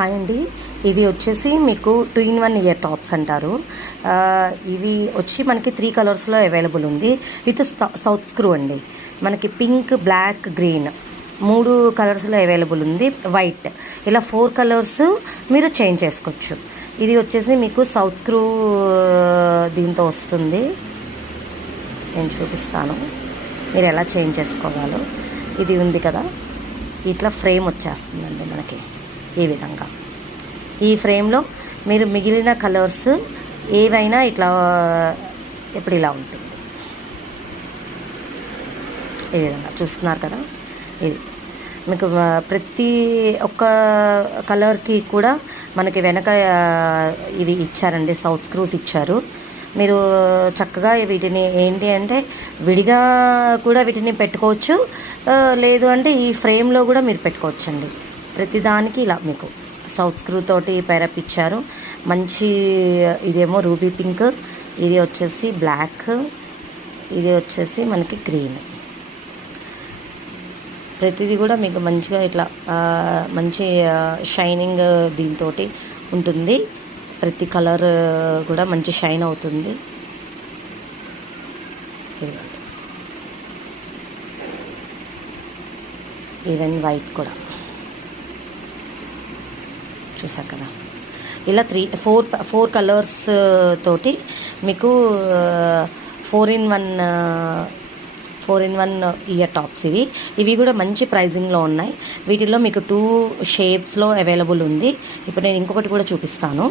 Hi అండి, ఇది వచ్చేసి మీకు 2-in-1 ఇయర్ టాప్స్ అంటారు. ఇవి వచ్చి మనకి 3 కలర్స్లో అవైలబుల్ ఉంది విత్ సౌత్ స్క్రూ అండి. మనకి పింక్, బ్లాక్, గ్రీన్ 3 కలర్స్లో అవైలబుల్ ఉంది. వైట్ ఇలా 4 కలర్స్ మీరు చేంజ్ చేసుకోవచ్చు. ఇది వచ్చేసి మీకు సౌత్ స్క్రూ దీంతో వస్తుంది. నేను చూపిస్తాను మీరు ఎలా చేంజ్ చేసుకోవాలో. ఇది ఉంది కదా, ఇట్లా ఫ్రేమ్ వచ్చేస్తుందండి మనకి. ఈ విధంగా ఈ ఫ్రేమ్లో మీరు మిగిలిన కలర్స్ ఏవైనా ఇట్లా ఇప్పుడు ఇలా ఉంటుంది. ఈ విధంగా చూస్తున్నారు కదా, ఇది మీకు ప్రతి ఒక్క కలర్కి కూడా మనకి వెనక ఇవి ఇచ్చారండి, సౌత్ స్క్రూస్ ఇచ్చారు. మీరు చక్కగా వీటిని ఏంటి అంటే విడిగా కూడా వీటిని పెట్టుకోవచ్చు, లేదు అంటే ఈ ఫ్రేమ్లో కూడా మీరు పెట్టుకోవచ్చండి. ప్రతిదానికి ఇలా మీకు సౌత్ స్క్రూ తోటి పైరప్ ఇచ్చారు. మంచి ఇదేమో రూబీ పింక్, ఇది వచ్చేసి బ్లాక్, ఇది వచ్చేసి మనకి గ్రీన్. ప్రతిదీ కూడా మీకు మంచిగా ఇట్లా మంచి షైనింగ్ దీంతో ఉంటుంది. ప్రతి కలర్ కూడా మంచి షైన్ అవుతుంది. ఈవెన్ వైట్ కూడా చూసారు కదా. ఇలా 4 కలర్స్ తోటి మీకు 4-in-1 ఇయర్ టాప్స్ ఇవి కూడా మంచి ప్రైజింగ్లో ఉన్నాయి. వీటిల్లో మీకు 2 షేప్స్లో అవైలబుల్ ఉంది. ఇప్పుడు నేను ఇంకొకటి కూడా చూపిస్తాను.